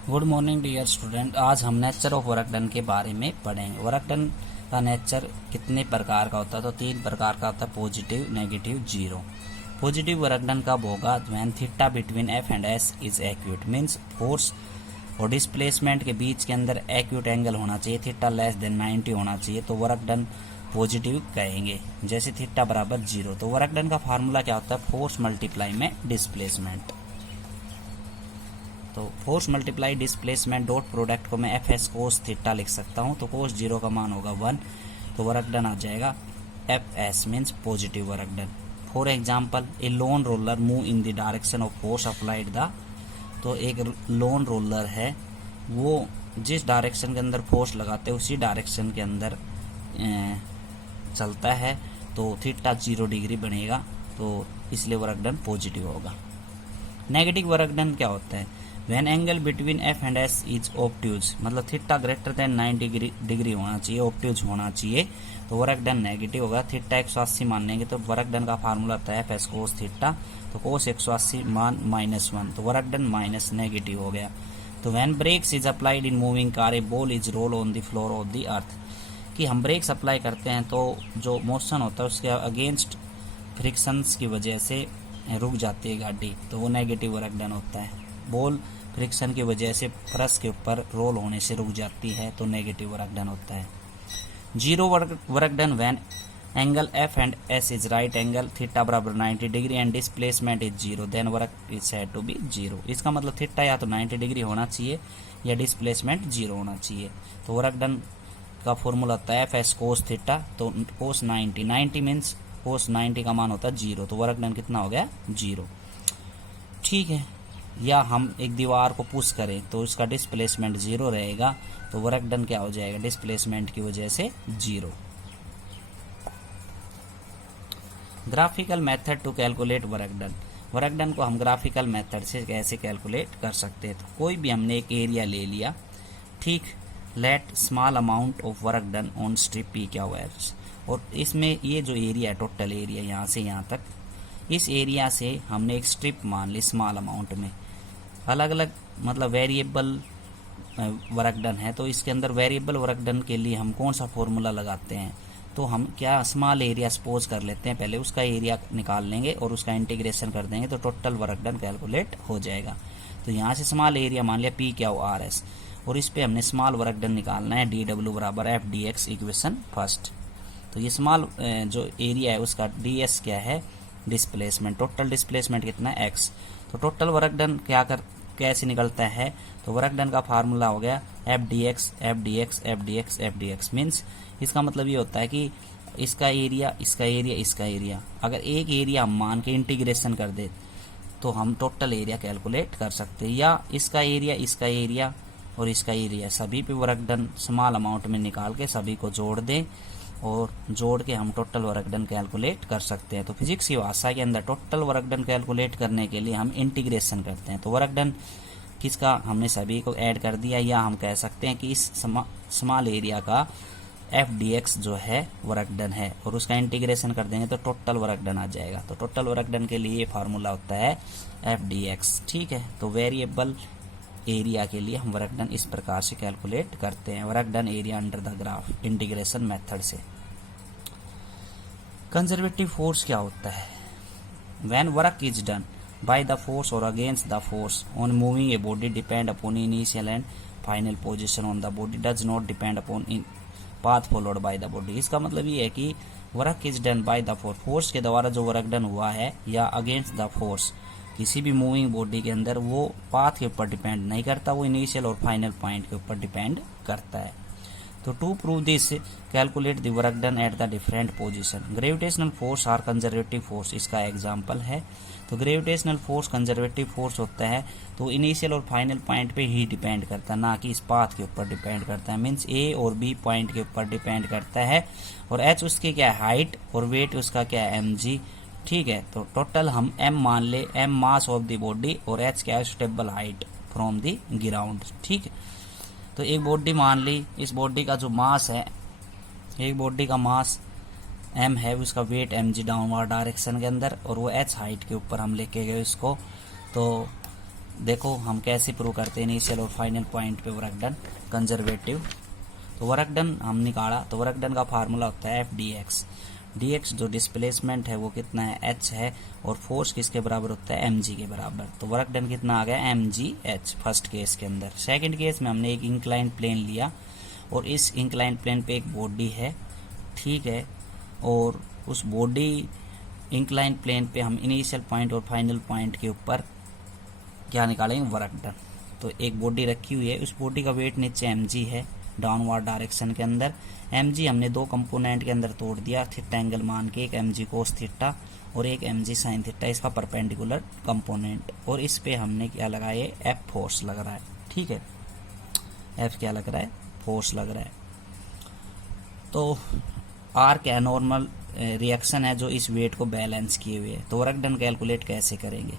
Good morning dear student. आज हम nature of work done के बारे में पढ़ेंगे। वर्क डन का नेचर कितने प्रकार का होता है? तो 3 प्रकार का होता है, positive, negative, zero. Positive work done कब होगा? When theta between F and S is acute, means force और डिस्प्लेसमेंट के बीच के अंदर एक्यूट एंगल होना चाहिए, थीटा लेस देन 90 होना चाहिए, तो वर्क डन पॉजिटिव कहेंगे। जैसे थीटा बराबर 0, तो वर्क डन का फार्मूला क्या होता है? फोर्स मल्टीप्लाई में डिस्प्लेसमेंट। तो force multiply displacement dot product को मैं एफ एस कोस थीटा लिख सकता हूँ। तो कोस 0 का मान होगा 1, तो वर्क डन आ जाएगा F S, means positive work done. For example, A loan roller move in the direction of force applied the, तो एक लोन रोलर है, वो जिस डायरेक्शन के अंदर फोर्स लगाते हैं उसी डायरेक्शन के अंदर चलता है, तो थीटा 0 डिग्री बनेगा, तो इसलिए वर्क डन पॉजिटिव होगा। नेगेटिव वर्क डन क्या होता है? When angle between F and S is obtuse, मतलब थीटा ग्रेटर देन 90 डिग्री होना चाहिए, ऑब्ट्यूज होना चाहिए, तो वर्क डन नेगेटिव होगा। थीटा 180 मानेंगे तो वर्क डन का फार्मूला होता है एफ एस कोस थीटा, तो कोस 180 मान -1, तो वर्क डन माइनस नेगेटिव हो गया। तो when brakes is applied in moving car, a ball is roll on the floor of the earth, कि हम ब्रेक्स अप्लाई करते हैं तो जो मोशन होता है उसके अगेंस्ट फ्रिक्शंस की वजह से रुक जाती है गाड़ी, तो वो नेगेटिव वर्क डन होता है। बॉल फ्रिक्शन की वजह से फर्श के ऊपर रोल होने से रुक जाती है, तो नेगेटिव वर्क डन होता है। Zero work done when angle F and S is right angle, theta बराबर 90 degree and displacement is 0, then work is said to be 0। इसका मतलब थीटा या तो 90 डिग्री होना चाहिए या डिस्प्लेसमेंट 0 होना चाहिए। तो वर्क डन का फॉर्मूला होता है एफ एस कोस थीटा, तो कोस 90 मीन्स कोस 90 का मान होता है 0, तो वर्क डन कितना हो गया? 0। ठीक है। या हम एक दीवार को पुश करें तो उसका डिस्प्लेसमेंट 0 रहेगा, तो वर्क डन क्या हो जाएगा? डिस्प्लेसमेंट की वजह से 0। Graphical method to calculate work done. Work done को हम ग्राफिकल मेथड से कैसे कैलकुलेट कर सकते हैं? तो कोई भी हमने एक एरिया ले लिया, ठीक, let small amount of work done on strip P क्या वायर्स, और इसमें ये जो एरिया है, टोटल एरिया यहाँ से यहाँ तक, इस एरिया से हमने एक स्ट्रिप मान ली स्मॉल अमाउंट में, अलग अलग मतलब वेरिएबल वर्क डन है, तो इसके अंदर वेरिएबल वर्क डन के लिए हम कौन सा फॉर्मूला लगाते हैं? तो हम क्या स्मॉल एरिया सपोज कर लेते हैं, पहले उसका एरिया निकाल लेंगे और उसका इंटीग्रेशन कर देंगे, तो टोटल वर्क डन कैलकुलेट हो जाएगा। तो यहाँ से स्मॉल एरिया मान लिया पी क्या आर एस, और इस पे हमने स्मॉल वर्क डन निकालना है, डी डब्ल्यू बराबर F D x, equation first. तो ये स्मॉल जो एरिया है उसका डी एस क्या है? डिस्प्लेसमेंट। टोटल डिस्प्लेसमेंट कितना है? एक्स। तो टोटल वर्क डन कैसे निकलता है? तो वर्क डन का फार्मूला हो गया F D x F D x F D x F D x, means इसका मतलब ये होता है कि इसका एरिया, इसका एरिया, इसका एरिया, अगर एक एरिया हम मान के इंटीग्रेशन कर दे तो हम टोटल एरिया कैलकुलेट कर सकते हैं, या इसका एरिया और इसका एरिया, सभी पे वर्क डन स्मॉल अमाउंट में निकाल के सभी को जोड़ दें और जोड़ के हम टोटल वर्क डन कैलकुलेट कर सकते हैं। तो फिजिक्स की भाषा के अंदर टोटल वर्क डन कैलकुलेट करने के लिए हम इंटीग्रेशन करते हैं। तो वर्क डन किसका? हमने सभी को ऐड कर दिया, या हम कह सकते हैं कि इस स्मॉल एरिया का एफ डी एक्स जो है वर्क डन है, और उसका इंटीग्रेशन कर देंगे तो टोटल वर्क डन आ जाएगा। तो टोटल वर्क डन के लिए फार्मूला होता है एफ डी एक्स। ठीक है। तो वेरिएबल एरिया के लिए हम वर्क डन इस प्रकार से कैलकुलेट करते हैं, work done area under the graph integration method से। कंजर्वेटिव फोर्स क्या होता है? When work is done by the force और against the force on moving a body depend upon initial and final position on the body, does not depend upon in path followed by the body. इसका मतलब ये है कि work is done by the force के द्वारा जो work done हुआ है, या अगेंस्ट द फोर्स, किसी भी मूविंग बॉडी के अंदर वो पाथ के ऊपर डिपेंड नहीं करता, वो इनिशियल और फाइनल पॉइंट के ऊपर डिपेंड करता है। तो to prove this calculate the work done at the different position. Gravitational force are conservative force इसका एग्जांपल है। तो ग्रेविटेशनल फोर्स कंजर्वेटिव फोर्स होता है, तो इनिशियल और फाइनल पॉइंट पे ही डिपेंड करता है, ना कि इस पाथ के ऊपर डिपेंड करता है, मीन्स ए और बी पॉइंट के ऊपर डिपेंड करता है। और एच उसकी क्या है? हाइट, और वेट उसका क्या है? M G. ठीक है। तो टोटल हम m मान ले, m mass of the body, और h क्या है? Stable height from the ground. ठीक है। तो एक बॉडी मान ली, इस बॉडी का जो मास है, एक बॉडी का मास m है, उसका वेट mg डाउनवर्ड डायरेक्शन के अंदर, और वो h हाइट के ऊपर हम लेके गए इसको। तो देखो हम कैसे प्रूव करते हैं इनिशियल और फाइनल पॉइंट पे वर्क डन कंजर्वेटिव। तो वर्क डन हम निकाला, तो वर्क डन का फार्मूला होता है F D x. D x जो डिस्प्लेसमेंट है वो कितना है, एच है, और फोर्स किसके बराबर होता है, एम जी के बराबर। तो वर्क डन कितना आ गया, M G H first case के अंदर। सेकंड केस में हमने एक इंक्लाइंड प्लेन लिया और इस इंक्लाइंड प्लेन पे एक बॉडी है, ठीक है, और उस बॉडी इंक्लाइंड प्लेन पे हम इनिशियल पॉइंट और फाइनल पॉइंट के ऊपर क्या निकालेंगे, वर्क डन। तो एक बॉडी रखी हुई है, उस बॉडी का वेट नीचे एम जी है डाउनवर्ड डायरेक्शन के अंदर। एम जी हमने दो कंपोनेंट के अंदर तोड़ दिया थीटा एंगल मान के, एक एम जी कोस थीटा और एक एम जी साइन थीटा, इसका परपेंडिकुलर कंपोनेंट। और इस पे हमने क्या लगाया, एफ फोर्स लग रहा है, ठीक है, एफ क्या लग रहा है, फोर्स लग रहा है। तो आर क्या नॉर्मल रिएक्शन है जो इस वेट को बैलेंस किए हुए है। तो वर्क डन कैलकुलेट कैसे करेंगे,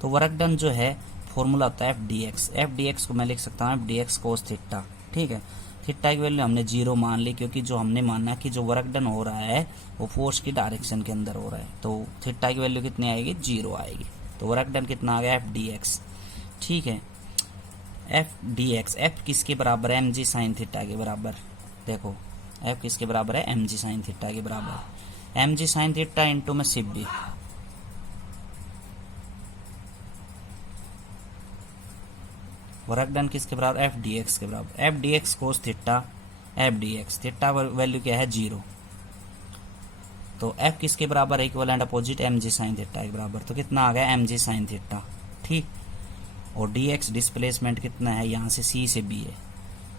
तो वर्क डन जो है फॉर्मूला होता है F D x. F D x को मैं लिख सकता हूँ F D X cos theta, ठीक है। थीटा की वैल्यू हमने 0 मान ली, क्योंकि जो हमने माना कि जो वर्क डन हो रहा है वो फोर्स की डायरेक्शन के अंदर हो रहा है, तो थीटा की वैल्यू कितनी आएगी, 0 आएगी। तो वर्क डन कितना आ गया, एफ डी एक्स, ठीक है। एफ डी एक्स, एफ किसके बराबर है, एम जी साइन थीटा के बराबर। देखो एफ किसके बराबर है, एम जी साइन थीटा के बराबर। M G sine theta into में सिप बी, वर्क डन किसके बराबर, एफ डी एक्स के बराबर। F D X cos theta, F D X, theta value क्या है, 0। तो एफ किसके बराबर है, equal and opposite M G sine theta के बराबर। तो कितना आ गया, एम जी साइन थीटा, ठीक। और डी एक्स डिस्प्लेसमेंट कितना है, यहाँ से सी से बी है,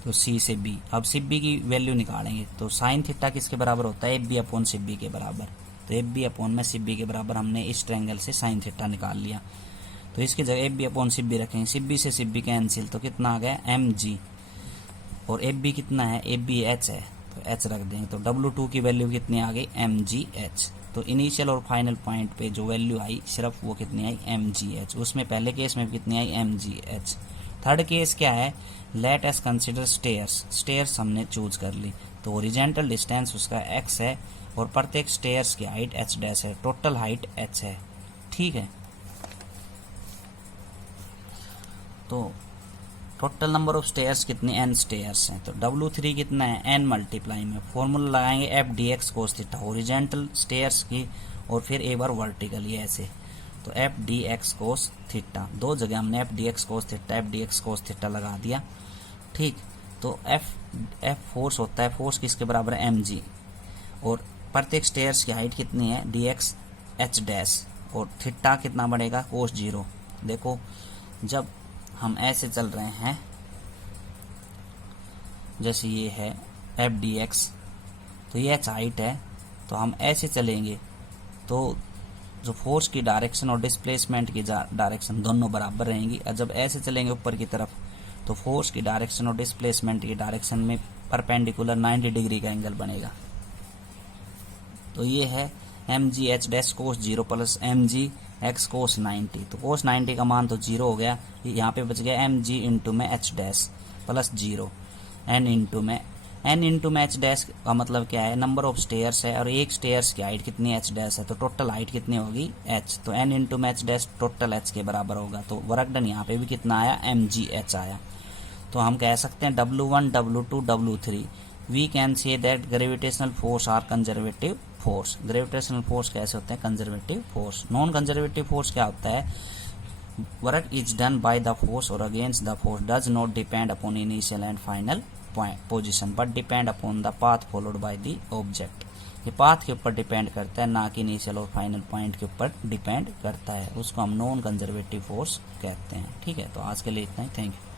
तो सी से बी। अब सिप बी की वैल्यू निकालेंगे, तो साइन थीटा किसके बराबर होता है, एफ बी अपॉन सिप बी के बराबर। तो एफ बी अपॉन में सिप बी के बराबर हमने इस ट्रायंगल से साइन थीटा निकाल लिया। तो इसकी जगह एफ बी अपॉन सिप बी रखेंगे, सिप बी से सिप बी कैंसिल, तो कितना आ गया, एम जी, और एफ बी कितना है, एफ बी एच है, तो एच रख देंगे। तो W2 की वैल्यू कितनी आ गई, एम जी एच। तो इनिशियल और फाइनल पॉइंट पे जो वैल्यू आई सिर्फ वो कितनी आई, एम जी एच। उसमें पहले केस में कितनी आई, M G H. Third case क्या है, let's consider stairs. Stairs हमने चूज कर ली, तो ओरिजेंटल डिस्टेंस उसका x है और प्रत्येक स्टेयर्स की हाइट h डैश है, टोटल हाइट h है, ठीक है। तो टोटल नंबर ऑफ स्टेयर्स कितने, n स्टेयर्स हैं। तो W3 कितना है, n मल्टीप्लाई में फॉर्मूला लगाएंगे F D X cos theta, horizontal stairs की और फिर एक बार वर्टिकल, ये ऐसे। तो F D X cos theta, दो जगह हमने F D X cos theta, F D X cos theta लगा दिया, ठीक। तो एफ फोर्स होता है, फोर्स किसके बराबर है, एम जी, और प्रत्येक स्टेयर्स की हाइट कितनी है, डी एक्स एच डैश, और थीटा कितना बढ़ेगा, कोस 0। देखो जब हम ऐसे चल रहे हैं, जैसे ये है एफ डी एक्स, तो ये एच हाइट है, तो हम ऐसे चलेंगे तो जो फोर्स की डायरेक्शन और डिस्प्लेसमेंट की डायरेक्शन दोनों बराबर रहेंगी। और जब ऐसे चलेंगे ऊपर की तरफ, तो फोर्स की डायरेक्शन और डिस्प्लेसमेंट की डायरेक्शन में परपेंडिकुलर 90 डिग्री का एंगल बनेगा। तो ये है M G H dash cos 0 plus M G X cos 90। तो कोस 90 का मान तो 0 हो गया, यहाँ पे बच गया एम जी इंटू में H dash plus 0 N into में एच डैश का मतलब क्या है, नंबर ऑफ स्टेयर्स है, और एक स्टेयर्स की हाइट कितनी एच डैश है, तो टोटल हाइट कितनी होगी, एच। तो एन इंटू में एच डैश टोटल एच के बराबर होगा। तो वर्क डन यहाँ पे भी कितना आया, एम जी एच आया। तो हम कह सकते हैं W1, W2, W3 we can say that gravitational force are conservative force. Gravitational force कैसे होते हैं, conservative force. Non conservative force क्या होता है, work is done by the force और against the force does not depend upon initial and final position but depend upon the path followed by the object. ये path के ऊपर depend करता है, ना कि इनिशियल और फाइनल पॉइंट के ऊपर डिपेंड करता है। उसको हम नॉन कंजर्वेटिव फोर्स कहते हैं, ठीक है। तो आज के लिए इतना ही, थैंक यू।